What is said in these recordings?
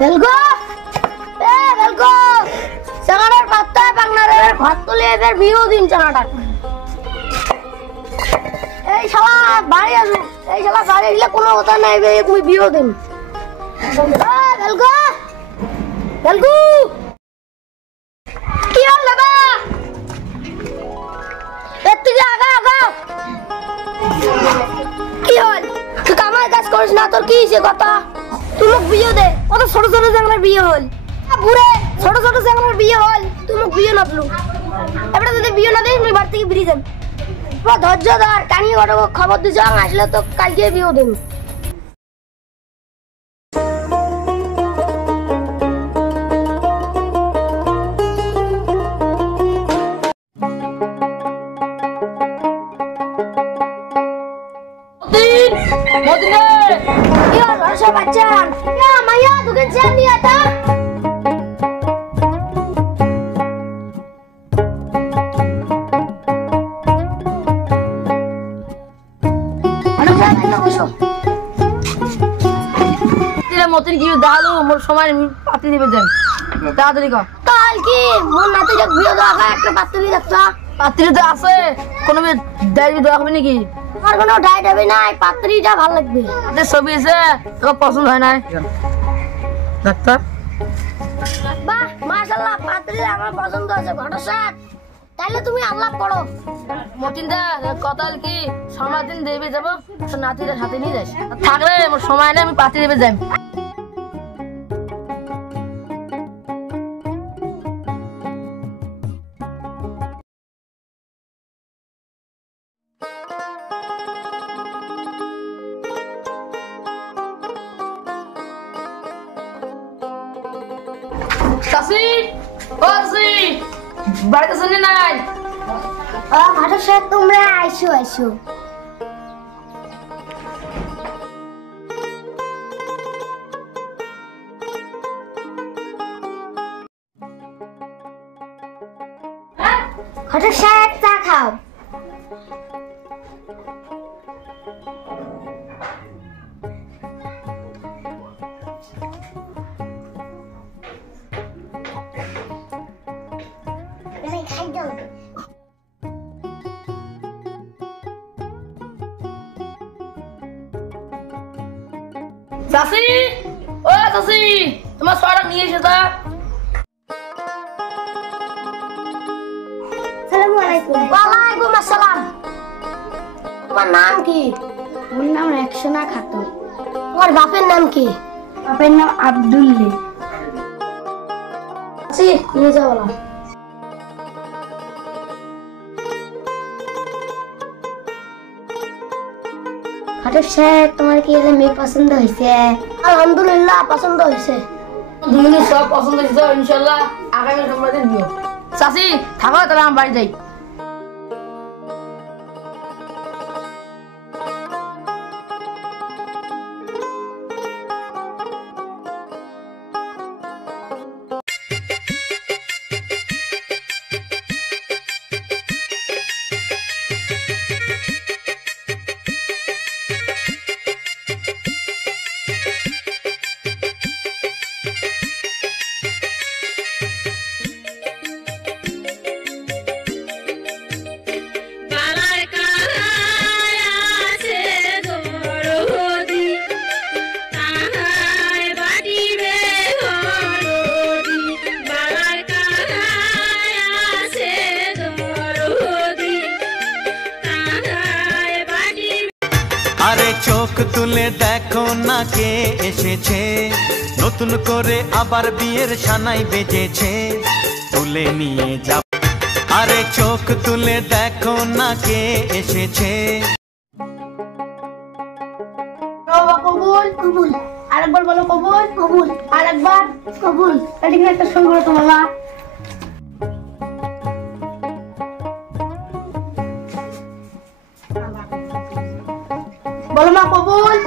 বেলগো বেলগো চাঙাটার পাত্তায় বাংলার ভাত তুলে এদের বিয়েও দিন চাঙাটা। এই শালা বাড়ি আসো, এই শালা বাড়ি এলে কোনো কথা নাই, তুমি বিয়েও দিন। বেলগো বেলগো কি হল দাদা? এর থেকে আগা আগা কি হল? তুই কামাই কাজ করিস না, তোর কি হয়েছে কথা? তুই মুখ বিয়ে দে, কত ছোট ছোট জাংলার বিয়ে হল, বুড়ে ছোট ছোট জাংলার বিয়ে হল, তুই মুখ বিয়ে নাপলু। এবারে যদি বিয়ে না দিস তুই বাড়ি থেকে বেরিয়ে যাবি। ধৈর্য ধর, কানিয়ে ঘটক খবর দিস, আসলে তো কালকে বিয়ে দিন। बच्चन क्या मैया दुकान से नहीं आता? মতিন কি দালু মোর সময় পাতি দিবে যান তাড়াতাড়ি কর। কাল কি মোর নাতি যা বিয়ে দেওয়া হয় একটা পাত্রী দেখতা? পাত্রী তো আছে, কোনো ডাইরি দেওয়া হবে নাকি? আর কোনো ডাইট হবে না, পাত্রীটা ভালো লাগবে। যে ছবি আছে তোর পছন্দ হয় না ডাক্তার? বাহ মাশাআল্লাহ, পাত্রী আমার পছন্দ আছে ঘটসাত। তাহলে তুমি আল্লাহ পড়ো। মতিনদা কতাল কি সময় দিন দেবে যাব, তো নাতির সাথে নিয়ে যাস। থাকলে আমার সময় নেই, আমি পাত্রী দেবে যাই। সাসি ও সাসি বাড়িতে শুনে নাই? ঘাটের সাথে তোমরা আইসো আইসো। ঘাটের সাথে চা খাও। চাচি ও চাচি তোমার সড়ক নিয়ে এসে তা। আসসালামু আলাইকুম। ওয়ালাইকুম আসসালাম। তোমার নাম কি? আমার নাম রেকসনা খাতুন। তোমার বাপের নাম কি? বাপের নাম আব্দুল্লাহ। চাচি নিয়ে যাও না। ঘাটের সাহেব তোমার কি এলে মেয়ে পছন্দ হয়েছে? আলহামদুলিল্লাহ পছন্দ হয়েছে। দুজনের সব পছন্দ হয়েছে, ইনশাআল্লাহ আগামী সোমবার দিন বিয়ে। চাচি থাকো তাহলে আমি বাড়ি যাই। আরে চোখ তুলে দেখো না কে এসেছে, নতুন করে আবার বিয়ের সানাই বেজেছে, তুলে নিয়ে যাব। আরে চোখ তুলে দেখো না কে এসেছে। কবুল কবুল, আরেকবার বলো কবুল কবুল, আরেকবার কবুল। এদিকে একটা সই করো তো বাবা। বলো মা কবুল,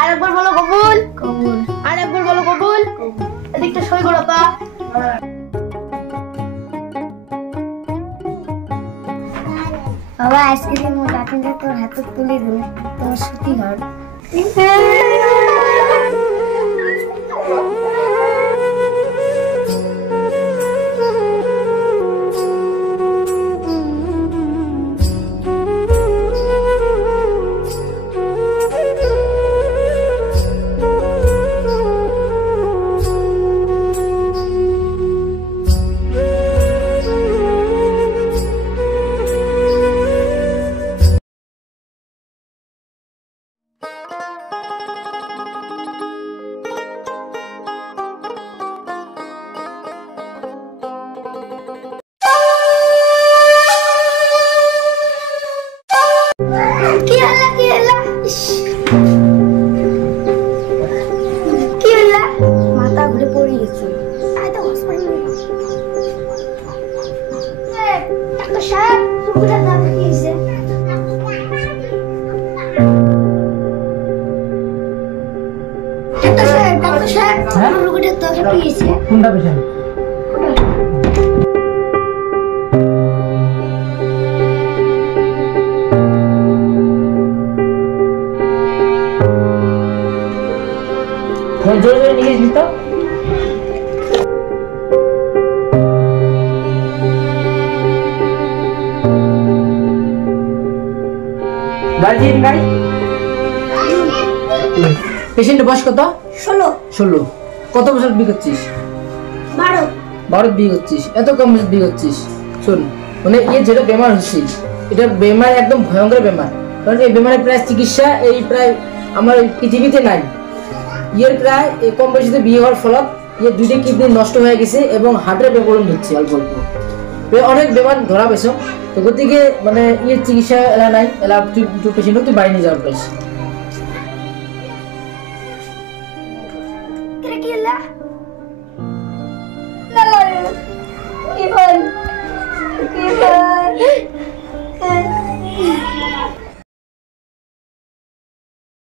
আরেকবার বলো কবুল কবুল, আরেকবার বলো কবুল। এদিকটা সই করো তো। বাবা আজকে দিন মোর লাঠিটা তোর হাতে তুলে দিল, তোর সুতি ঘর। আমার রোগীটা তো কি হইছে কোনটা পেশেন্ট জোরে জোরে নিয়ে দিত গাড়ি গাড়ি পেশেন্টের বয়স কত 16 কত বছর বিয়ে করছিস 12 বিয়ে করছিস এত কম বয়স বিয়ে করছিস শোন মানে যেটা বেমার হচ্ছে এটা বেমার একদম ভয়ঙ্কর বেমার কারণ এই বেমারের প্রায় চিকিৎসা এই প্রায় আমার পৃথিবীতে নাই প্রায় কম বয়সে বিয়ে হওয়ার ফলত দুইটা কিডনি নষ্ট হয়ে গেছে এবং হার্টের প্রবলেম হচ্ছে অল্প অল্প অনেক বেমার ধরা পেয়েছ তো গতিকে মানে চিকিৎসা এলা নাই এলা তুই পেশেন্ট তুই বাড়ি নিয়ে যাওয়ার পাইস